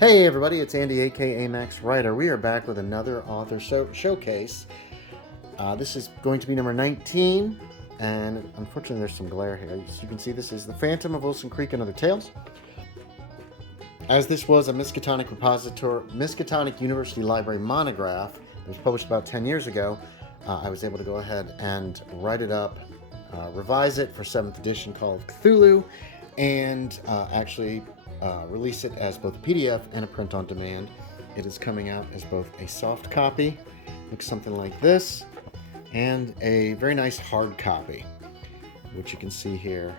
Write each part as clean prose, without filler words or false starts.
Hey everybody, it's Andy aka Max Writer. We are back with another author showcase. This is going to be number 19, and unfortunately there's some glare here. As you can see, this is The Phantom of Wilson Creek and Other Tales. As this was a Miskatonic Repository, Miskatonic University Library monograph that was published about 10 years ago, I was able to go ahead and write it up, revise it for 7th edition Call of Cthulhu, and actually release it as both a PDF and a print on demand. It is coming out as both a soft copy, looks something like this, and a very nice hard copy, which you can see here,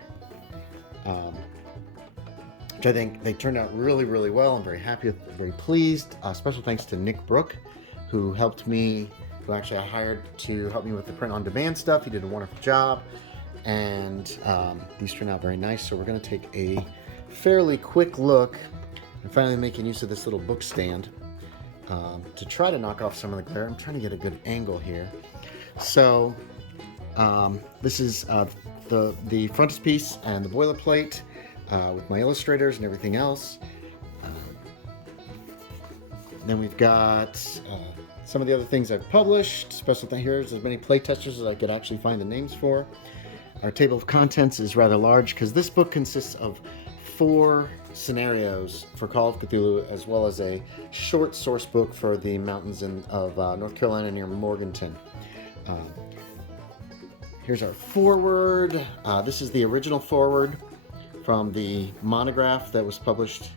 which I think they turned out really, really well. I'm very happy, very pleased. Special thanks to Nick Brook, who helped me, who actually I hired to help me with the print on demand stuff. He did a wonderful job, and these turned out very nice. So we're going to take a fairly quick look. I'm finally making use of this little book stand to try to knock off some of the glare. I'm trying to get a good angle here. So this is the frontispiece and the boilerplate with my illustrators and everything else. Then we've got some of the other things I've published. Special thing here is as many playtesters as I could actually find the names for. Our table of contents is rather large because this book consists of 4 scenarios for Call of Cthulhu, as well as a short source book for the mountains of North Carolina near Morganton. Here's our foreword. This is the original foreword from the monograph that was published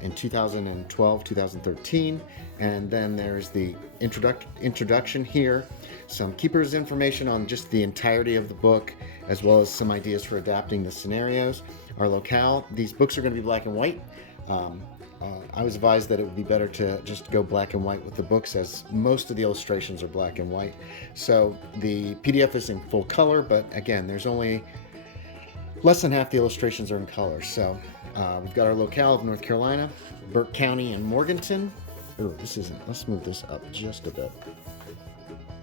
in 2012, 2013. And then there's the introduction here, some keeper's information on just the entirety of the book, as well as some ideas for adapting the scenarios. Our locale, these books are going to be black and white. I was advised that it would be better to just go black and white with the books, as most of the illustrations are black and white. So the PDF is in full color, but again, there's only less than half the illustrations are in color. So we've got our locale of North Carolina, Burke County, and Morganton. Oh, this isn't. Let's move this up just a bit.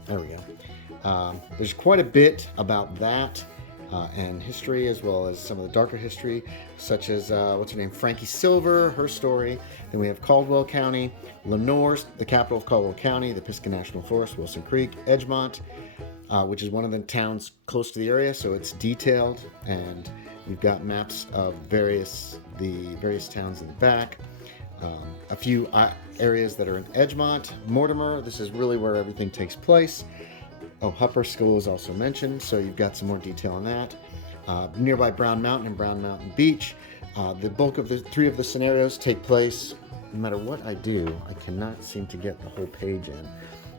There we go. There's quite a bit about that and history, as well as some of the darker history, such as what's her name, Frankie Silver, her story. Then we have Caldwell County, Lenore, the capital of Caldwell County, the Pisgah National Forest, Wilson Creek, Edgemont, which is one of the towns close to the area, so it's detailed, and we've got maps of the various towns in the back. A few areas that are in Edgemont, Mortimer. This is really where everything takes place. Oh, Hupper School is also mentioned, so you've got some more detail on that. Nearby Brown Mountain and Brown Mountain Beach. The bulk of the 3 of the scenarios take place, no matter what I do, I cannot seem to get the whole page in.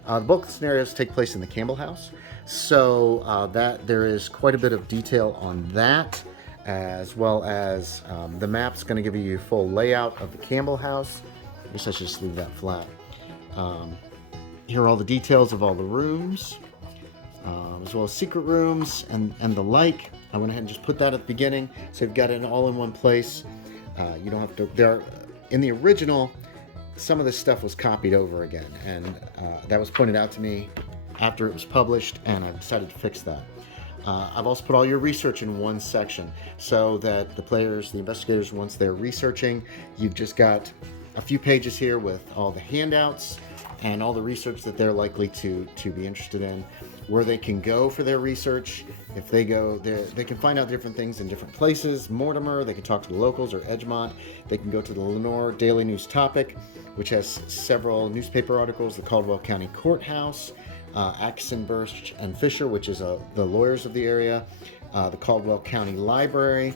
The bulk of the scenarios take place in the Campbell House, so that there is quite a bit of detail on that, as well as the map's going to give you a full layout of the Campbell House. I guess I should just leave that flat. Here are all the details of all the rooms, as well as secret rooms and the like. I went ahead and just put that at the beginning, so you've got it all in one place. You don't have to. In the original, some of this stuff was copied over again, and that was pointed out to me after it was published, and I decided to fix that. I've also put all your research in one section, so that the players, the investigators, once they're researching, you've just got a few pages here with all the handouts and all the research that they're likely to be interested in, where they can go for their research. If they go there, they can find out different things in different places. Mortimer, they can talk to the locals, or Edgemont, they can go to the Lenore Daily News Topic, which has several newspaper articles, the Caldwell County Courthouse, Atkinson, Birch, and Fisher, which is the lawyers of the area, the Caldwell County Library,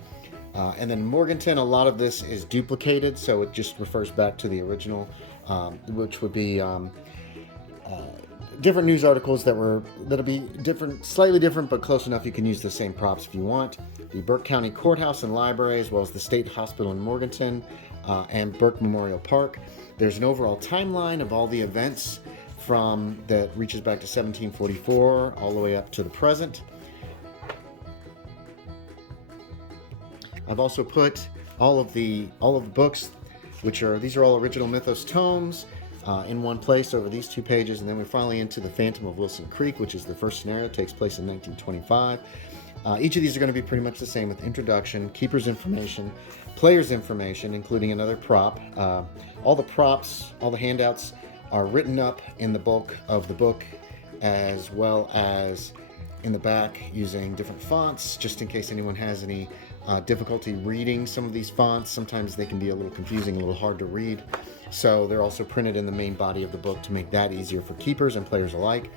and then Morganton. A lot of this is duplicated, so it just refers back to the original, which would be different news articles that'll be different, slightly different, but close enough you can use the same props if you want. The Burke County Courthouse and Library, as well as the State Hospital in Morganton, and Burke Memorial Park. There's an overall timeline of all the events that reaches back to 1744 all the way up to the present. I've also put all of the books, these are all original Mythos tomes, in one place over these 2 pages, and then we're finally into The Phantom of Wilson Creek, which is the first scenario. It takes place in 1925. Each of these are going to be pretty much the same with introduction, keeper's information, player's information, including another prop. All the props, all the handouts are written up in the bulk of the book, as well as in the back using different fonts, just in case anyone has any difficulty reading some of these fonts. Sometimes they can be a little confusing, a little hard to read. So they're also printed in the main body of the book to make that easier for keepers and players alike.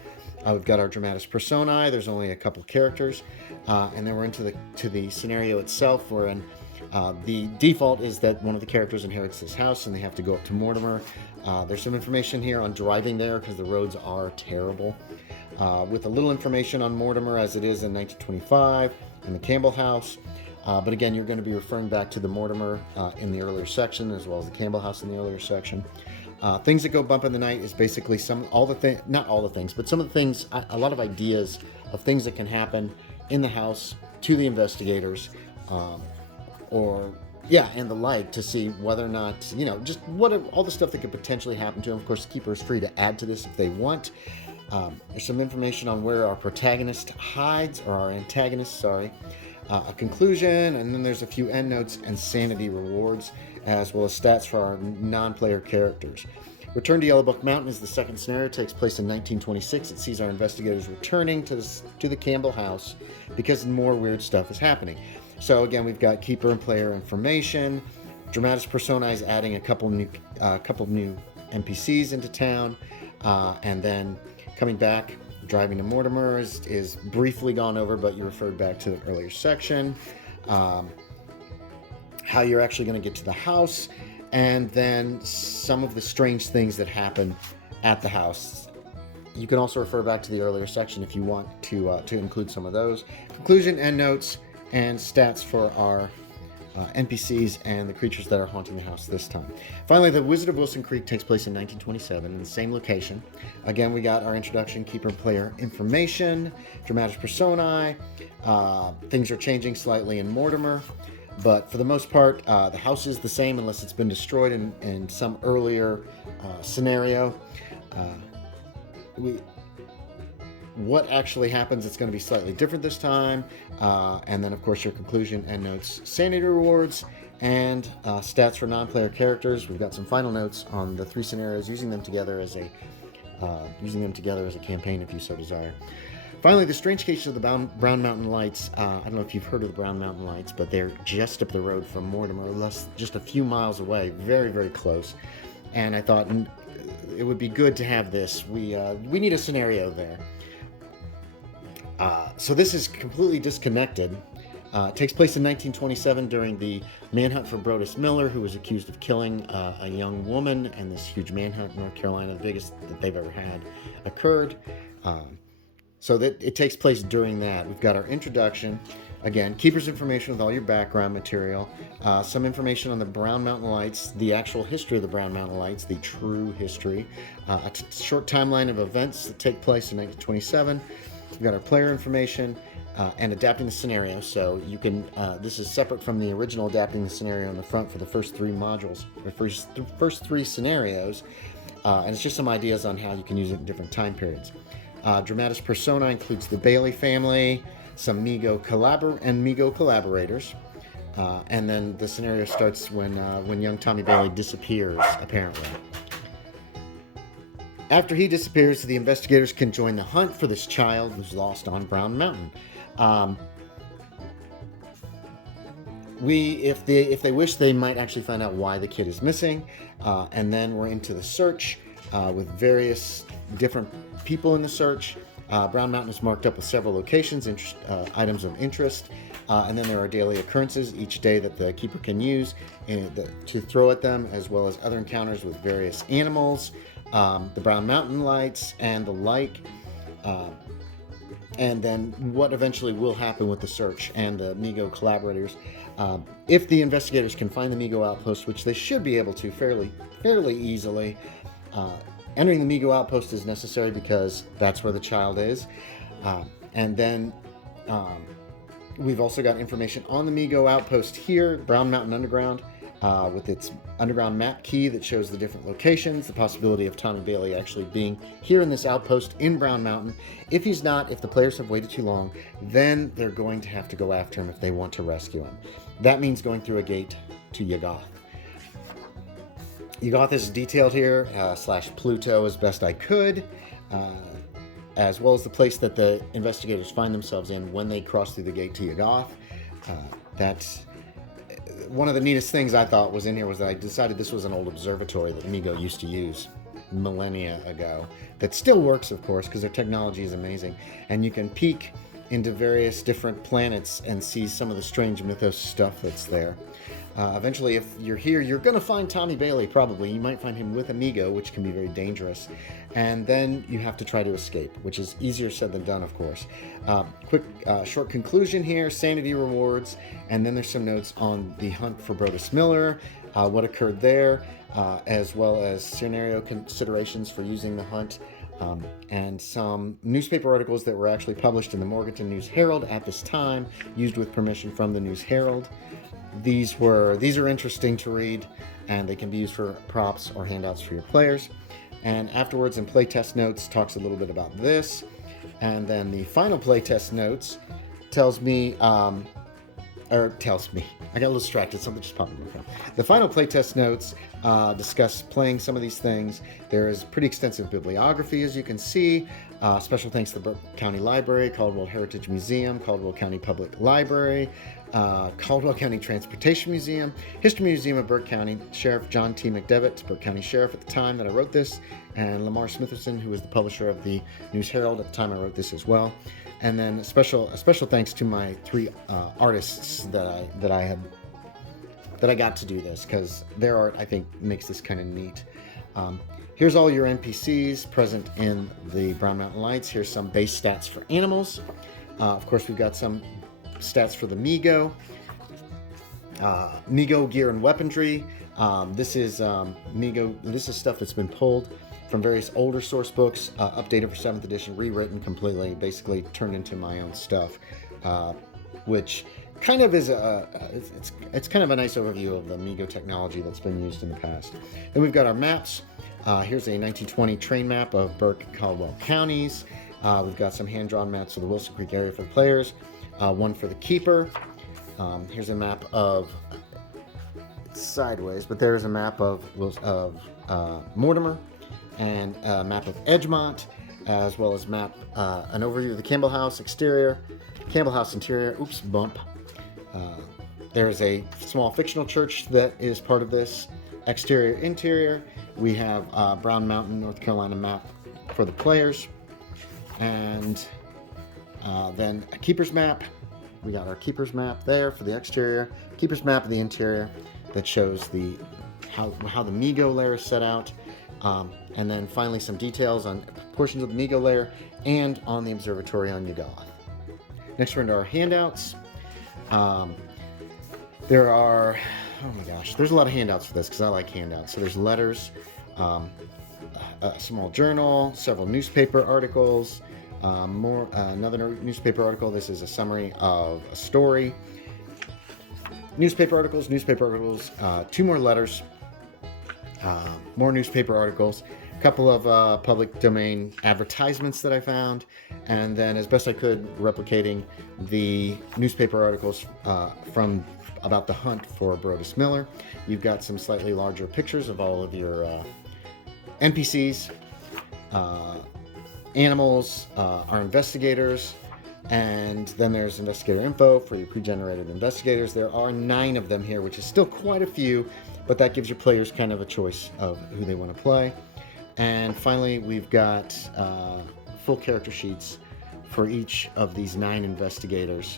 We've got our dramatis personae. There's only a couple characters, and then we're into the scenario itself. We're in the default is that one of the characters inherits this house, and they have to go up to Mortimer. There's some information here on driving there because the roads are terrible. With a little information on Mortimer as it is in 1925 in the Campbell house. But again, you're going to be referring back to the Mortimer in the earlier section, as well as the Campbell house in the earlier section. Things that go bump in the night is basically not all the things, but some of the things, a lot of ideas of things that can happen in the house to the investigators, and the like, to see whether or not, just all the stuff that could potentially happen to them. Of course, the keeper is free to add to this if they want. There's some information on where our protagonist hides, or our antagonist, sorry. A conclusion, and then there's a few endnotes and sanity rewards, as well as stats for our non-player characters. Return to Yellowbook Mountain is the second scenario. It takes place in 1926. It sees our investigators returning to the Campbell house because more weird stuff is happening. So again, we've got keeper and player information. Dramatis Personae is adding a couple new NPCs into town, and then coming back. Driving to Mortimer is briefly gone over, but you referred back to the earlier section. How you're actually going to get to the house, and then some of the strange things that happen at the house. You can also refer back to the earlier section if you want to include some of those. Conclusion, endnotes, and stats for our NPCs and the creatures that are haunting the house this time. Finally, The Wizard of Wilson Creek takes place in 1927 in the same location. Again, we got our introduction, keeper and player information, dramatis personae. Things are changing slightly in Mortimer, but for the most part, the house is the same unless it's been destroyed in some earlier scenario. What actually happens, it's going to be slightly different this time. And then, of course, your conclusion, endnotes, sanity rewards, and stats for non-player characters. We've got some final notes on the three scenarios, using them together as a campaign if you so desire. Finally, the strange case of the Brown Mountain Lights. I don't know if you've heard of the Brown Mountain Lights, but they're just up the road from Mortimer, just a few miles away, very, very close. And I thought it would be good to have this. We need a scenario there. So this is completely disconnected. It takes place in 1927 during the manhunt for Brodus Miller, who was accused of killing a young woman, and this huge manhunt in North Carolina, the biggest that they've ever had, occurred. So that it takes place during that. We've got our introduction. Again, keeper's information with all your background material. Some information on the Brown Mountain Lights, the actual history of the Brown Mountain Lights, the true history. A short timeline of events that take place in 1927. We've got our player information and adapting the scenario. So you can, this is separate from the original adapting the scenario on the front for the first three modules, or first three scenarios. And it's just some ideas on how you can use it in different time periods. Dramatis Personae includes the Bailey family, some Migo collaborators. And then the scenario starts when young Tommy Bailey disappears, apparently. After he disappears, the investigators can join the hunt for this child who's lost on Brown Mountain. If they wish, they might actually find out why the kid is missing. And then we're into the search with various different people in the search. Brown Mountain is marked up with several locations, items of interest. And then there are daily occurrences each day that the keeper can use to throw at them, as well as other encounters with various animals. The Brown Mountain Lights and the like, and then what eventually will happen with the search and the Migo collaborators. If the investigators can find the Migo outpost, which they should be able to fairly easily, entering the Migo outpost is necessary because that's where the child is. And then we've also got information on the Migo outpost here, Brown Mountain Underground, with its underground map key that shows the different locations, the possibility of Tommy Bailey actually being here in this outpost in Brown Mountain. If he's not, if the players have waited too long, then they're going to have to go after him if they want to rescue him. That means going through a gate to Yuggoth. Yuggoth is detailed here, / Pluto as best I could, as well as the place that the investigators find themselves in when they cross through the gate to Yuggoth. That's one of the neatest things I thought was in here was that I decided this was an old observatory that Amigo used to use millennia ago. That still works, of course, because their technology is amazing. And you can peek into various different planets and see some of the strange mythos stuff that's there. Eventually, if you're here, you're going to find Tommy Bailey, probably. You might find him with Amigo, which can be very dangerous. And then you have to try to escape, which is easier said than done, of course. Quick, short conclusion here, sanity rewards, and then there's some notes on the hunt for Brodus Miller, what occurred there, as well as scenario considerations for using the hunt, and some newspaper articles that were actually published in the Morganton News Herald at this time, used with permission from the News Herald. These are interesting to read, and they can be used for props or handouts for your players. And afterwards, in playtest notes, talks a little bit about this. And then the final playtest notes tells me, I got a little distracted, something just popped in my phone. The final playtest notes discuss playing some of these things. There is pretty extensive bibliography, as you can see. Special thanks to the Burke County Library, Caldwell Heritage Museum, Caldwell County Public Library, Caldwell County Transportation Museum, History Museum of Burke County, Sheriff John T. McDevitt, Burke County Sheriff at the time that I wrote this, and Lamar Smitherson, who was the publisher of the News Herald at the time I wrote this as well. And then a special thanks to my 3 artists that I got to do this, because their art, I think, makes this kind of neat. Here's all your NPCs present in the Brown Mountain Lights. Here's some base stats for animals. Of course, we've got some stats for the Migo. Migo gear and weaponry. This is Migo. This is stuff that's been pulled from various older source books, updated for 7th edition, rewritten completely, basically turned into my own stuff, which kind of is it's kind of a nice overview of the Migo technology that's been used in the past. Then we've got our maps. Here's a 1920 train map of Burke and Caldwell counties. We've got some hand-drawn maps of the Wilson Creek area for the players, one for the keeper. Here's a map of, it's sideways, but there's a map of Mortimer, and a map of Edgemont, as well as an overview of the Campbell House exterior, Campbell House interior, there's a small fictional church that is part of this, exterior, interior. We have Brown Mountain, North Carolina map for the players, and then a keeper's map. We got our keeper's map there for the exterior, keeper's map of the interior that shows how the Migo layer is set out, and then finally some details on portions of the Migo layer and on the observatory on Yuggoth. Next, we're into our handouts. There are, oh my gosh, there's a lot of handouts for this because I like handouts. So there's letters, a small journal, several newspaper articles, another newspaper article. This is a summary of a story. Newspaper articles, 2 more letters, more newspaper articles, a couple of public domain advertisements that I found, and then as best I could replicating the newspaper articles from about the hunt for Brodus Miller. You've got some slightly larger pictures of all of your NPCs, animals, our investigators, and then there's investigator info for your pre-generated investigators. There are 9 of them here, which is still quite a few, but that gives your players kind of a choice of who they want to play. And finally, we've got full character sheets for each of these 9 investigators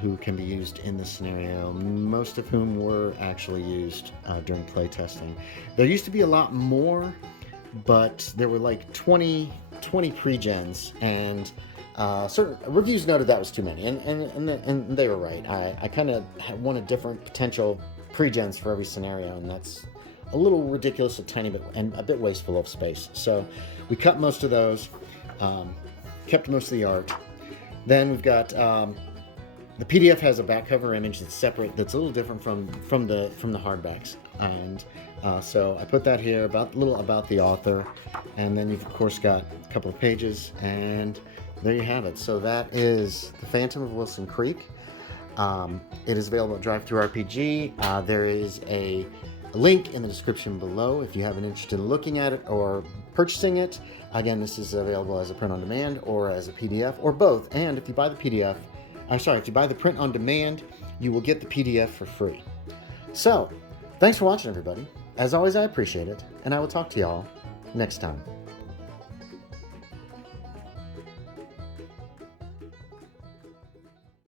who can be used in this scenario, most of whom were actually used during playtesting. There used to be a lot more, but there were like 20 pre-gens, and certain reviews noted that was too many, and they were right. I kind of wanted different potential pre-gens for every scenario, and that's a little ridiculous, a tiny bit, and a bit wasteful of space. So we cut most of those, kept most of the art. Then we've got the PDF has a back cover image that's separate, that's a little different from the hardbacks, and so I put that here, a little about the author, and then you've of course got a couple of pages, and there you have it. So that is The Phantom of Wilson Creek. It is available at DriveThruRPG. There is a link in the description below if you have an interest in looking at it or purchasing it. Again, this is available as a print on demand or as a PDF or both. And if you buy the PDF, if you buy the print on demand, you will get the PDF for free. So, thanks for watching, everybody. As always, I appreciate it, and I will talk to y'all next time.